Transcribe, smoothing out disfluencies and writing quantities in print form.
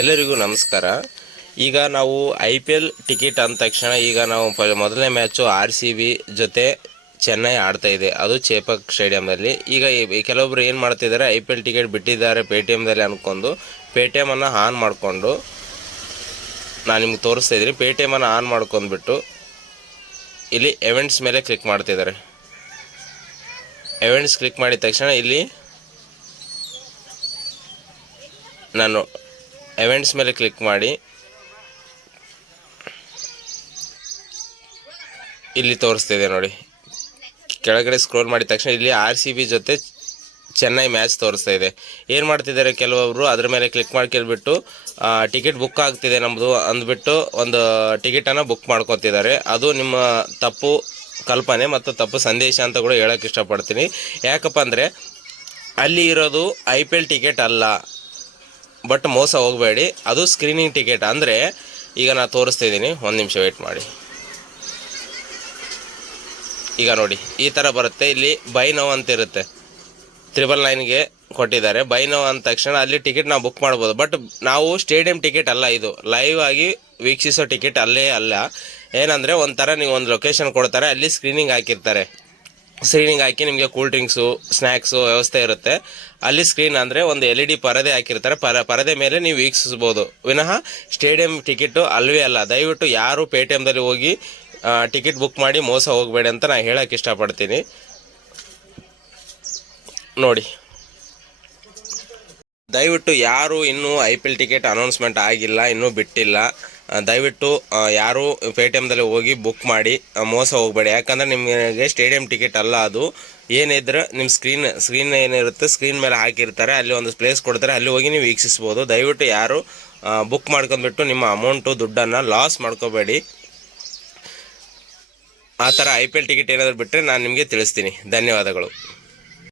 ಎಲ್ಲರಿಗೂ ನಮಸ್ಕಾರ. ಈಗ ನಾವು IPL ಟಿಕೆಟ್ ಅಂದ ತಕ್ಷಣ ಈಗ ನಾವು ಮೊದಲನೇ ಮ್ಯಾಚು RCB ಜೊತೆ ಚೆನ್ನೈ ಆಡ್ತಾ ಇದೆ, ಅದು ಚೇಪಕ್ ಸ್ಟೇಡಿಯಂನಲ್ಲಿ. ಈಗ ಕೆಲವೊಬ್ರು ಏನು ಮಾಡ್ತಿದ್ದಾರೆ, IPL ಟಿಕೆಟ್ ಬಿಟ್ಟಿದ್ದಾರೆ ಪೇಟಿಎಮ್ದಲ್ಲಿ ಅಂದ್ಕೊಂಡು ಪೇಟಿಎಮನ್ನು ಆನ್ ಮಾಡಿಕೊಂಡು, ನಾನು ನಿಮ್ಗೆ ತೋರಿಸ್ತಾ ಇದ್ದೀನಿ, ಪೇಟಿಎಮನ್ನು ಆನ್ ಮಾಡ್ಕೊಂಡ್ಬಿಟ್ಟು ಇಲ್ಲಿ ಎವೆಂಟ್ಸ್ ಮೇಲೆ ಕ್ಲಿಕ್ ಮಾಡ್ತಿದ್ದಾರೆ. ಎವೆಂಟ್ಸ್ ಕ್ಲಿಕ್ ಮಾಡಿದ ತಕ್ಷಣ ಇಲ್ಲಿ ನಾನು ಎವೆಂಟ್ಸ್ ಮೇಲೆ ಕ್ಲಿಕ್ ಮಾಡಿ ಇಲ್ಲಿ ತೋರಿಸ್ತಿದೆ ನೋಡಿ. ಕೆಳಗಡೆ ಸ್ಕ್ರೋಲ್ ಮಾಡಿದ ತಕ್ಷಣ ಇಲ್ಲಿ RCB ಜೊತೆ ಚೆನ್ನೈ ಮ್ಯಾಚ್ ತೋರಿಸ್ತಾ ಇದೆ. ಏನು ಮಾಡ್ತಿದ್ದಾರೆ ಕೆಲವೊಬ್ರು, ಅದ್ರ ಮೇಲೆ ಕ್ಲಿಕ್ ಮಾಡ್ಕೊಂಡ್ಬಿಟ್ಟು ಟಿಕೆಟ್ ಬುಕ್ ಆಗ್ತಿದೆ ನಮ್ಮದು ಅಂದ್ಬಿಟ್ಟು ಒಂದು ಟಿಕೆಟನ್ನು ಬುಕ್ ಮಾಡ್ಕೊತಿದ್ದಾರೆ. ಅದು ನಿಮ್ಮ ತಪ್ಪು ಕಲ್ಪನೆ ಮತ್ತು ತಪ್ಪು ಸಂದೇಶ ಅಂತ ಕೂಡ ಹೇಳೋಕ್ಕೆ ಇಷ್ಟಪಡ್ತೀನಿ. ಯಾಕಪ್ಪ ಅಂದರೆ ಅಲ್ಲಿ ಇರೋದು IPL ಟಿಕೆಟ್ ಅಲ್ಲ, ಬಟ್ ಮೋಸ ಹೋಗಬೇಡಿ, ಅದು ಸ್ಕ್ರೀನಿಂಗ್ ಟಿಕೆಟ್. ಅಂದರೆ ಈಗ ನಾನು ತೋರಿಸ್ತಿದ್ದೀನಿ, ಒಂದು ನಿಮಿಷ ವೆಯ್ಟ್ ಮಾಡಿ. ಈಗ ನೋಡಿ ಈ ಥರ ಬರುತ್ತೆ. ಇಲ್ಲಿ ಬೈ ನೌ ಅಂತ ಇರುತ್ತೆ, 999ಗೆ ಕೊಟ್ಟಿದ್ದಾರೆ. ಬೈ ನೌ ಅಂದ ತಕ್ಷಣ ಅಲ್ಲಿ ಟಿಕೆಟ್ ನಾವು ಬುಕ್ ಮಾಡ್ಬೋದು. ಬಟ್ ನಾವು ಸ್ಟೇಡಿಯಂ ಟಿಕೆಟ್ ಅಲ್ಲ, ಇದು ಲೈವ್ ಆಗಿ ವೀಕ್ಷಿಸೋ ಟಿಕೆಟ್ ಅಲ್ಲೇ ಅಲ್ಲ. ಏನಂದರೆ ಒಂಥರ ನೀವು ಒಂದು ಲೊಕೇಶನ್ ಕೊಡ್ತಾರೆ, ಅಲ್ಲಿ ಸ್ಕ್ರೀನಿಂಗ್ ಹಾಕಿರ್ತಾರೆ. ಸ್ಕ್ರೀನಿಂಗ್ ಹಾಕಿ ನಿಮಗೆ ಕೂಲ್ ಡ್ರಿಂಕ್ಸು, ಸ್ನ್ಯಾಕ್ಸು ವ್ಯವಸ್ಥೆ ಇರುತ್ತೆ. ಅಲ್ಲಿ ಸ್ಕ್ರೀನ್ ಅಂದರೆ ಒಂದು LED ಪರದೆ ಹಾಕಿರ್ತಾರೆ, ಪರದೆ ಮೇಲೆ ನೀವು ವೀಕ್ಷಿಸ್ಬೋದು ವಿನಃ ಸ್ಟೇಡಿಯಂ ಟಿಕೆಟು ಅಲ್ವೇ ಅಲ್ಲ. ದಯವಿಟ್ಟು ಯಾರು ಪೇಟಿಎಮ್ದಲ್ಲಿ ಹೋಗಿ ಟಿಕೆಟ್ ಬುಕ್ ಮಾಡಿ ಮೋಸ ಹೋಗಬೇಡಿ ಅಂತ ನಾನು ಹೇಳೋಕ್ಕೆ ಇಷ್ಟಪಡ್ತೀನಿ. ನೋಡಿ, ದಯವಿಟ್ಟು ಯಾರು ಇನ್ನೂ IPL ಟಿಕೆಟ್ ಅನೌನ್ಸ್ಮೆಂಟ್ ಆಗಿಲ್ಲ, ಇನ್ನೂ ಬಿಟ್ಟಿಲ್ಲ, ದಯವಿಟ್ಟು ಯಾರು ಪೇಟಿಎಮ್ದಲ್ಲಿ ಹೋಗಿ ಬುಕ್ ಮಾಡಿ ಮೋಸ ಹೋಗಬೇಡಿ. ಯಾಕಂದರೆ ನಿಮಗೆ ಸ್ಟೇಡಿಯಂ ಟಿಕೆಟ್ ಅಲ್ಲ, ಅದು ಏನಿದ್ರೆ ನಿಮ್ಮ ಸ್ಕ್ರೀನ್ ಏನಿರುತ್ತೆ ಸ್ಕ್ರೀನ್ ಮೇಲೆ ಹಾಕಿರ್ತಾರೆ, ಅಲ್ಲಿ ಒಂದು ಪ್ಲೇಸ್ ಕೊಡ್ತಾರೆ, ಅಲ್ಲಿ ಹೋಗಿ ನೀವು ವೀಕ್ಷಿಸ್ಬೋದು. ದಯವಿಟ್ಟು ಯಾರು ಬುಕ್ ಮಾಡ್ಕೊಂಡ್ಬಿಟ್ಟು ನಿಮ್ಮ ದುಡ್ಡನ್ನು ಲಾಸ್ ಮಾಡ್ಕೋಬೇಡಿ. ಆ ಥರ IPL ಟಿಕೆಟ್ ಏನಾದರೂ ಬಿಟ್ಟರೆ ನಾನು ನಿಮಗೆ ತಿಳಿಸ್ತೀನಿ. ಧನ್ಯವಾದಗಳು.